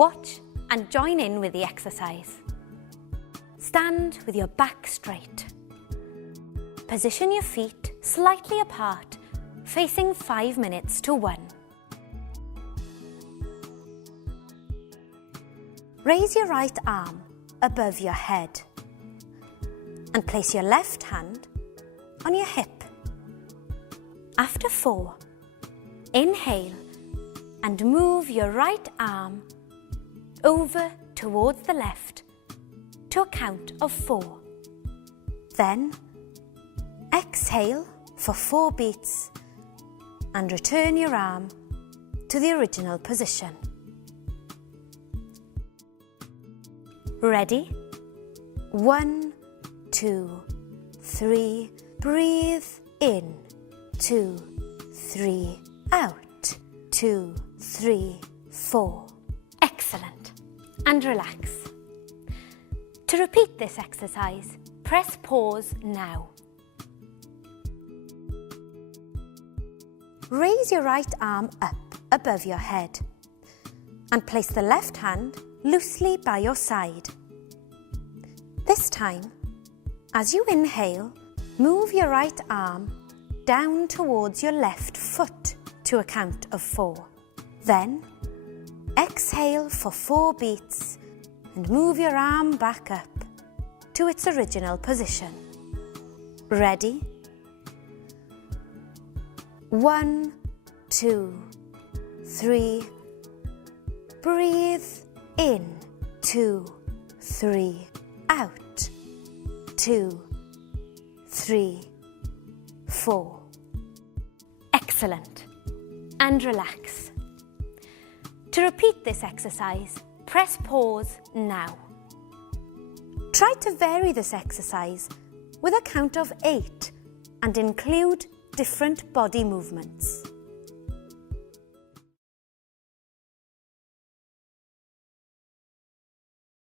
Watch and join in with the exercise. Stand with your back straight. Position your feet slightly apart, facing 5 minutes to 1. Raise your right arm above your head and place your left hand on your hip. After 4, inhale and move your right arm over towards the left to a count of 4. Then exhale for 4 beats and return your arm to the original position. Ready? 1, 2, 3. Breathe in. 2, 3. Out. 2, 3, 4. Excellent. And relax. To repeat this exercise, press pause now. Raise your right arm up above your head and place the left hand loosely by your side. This time, as you inhale, move your right arm down towards your left foot to a count of 4. Then, exhale for 4 beats and move your arm back up to its original position. Ready? 1, 2, 3. Breathe in. 2, 3. Out. 2, 3, 4. Excellent. And relax. To repeat this exercise, press pause now. Try to vary this exercise with a count of 8 and include different body movements.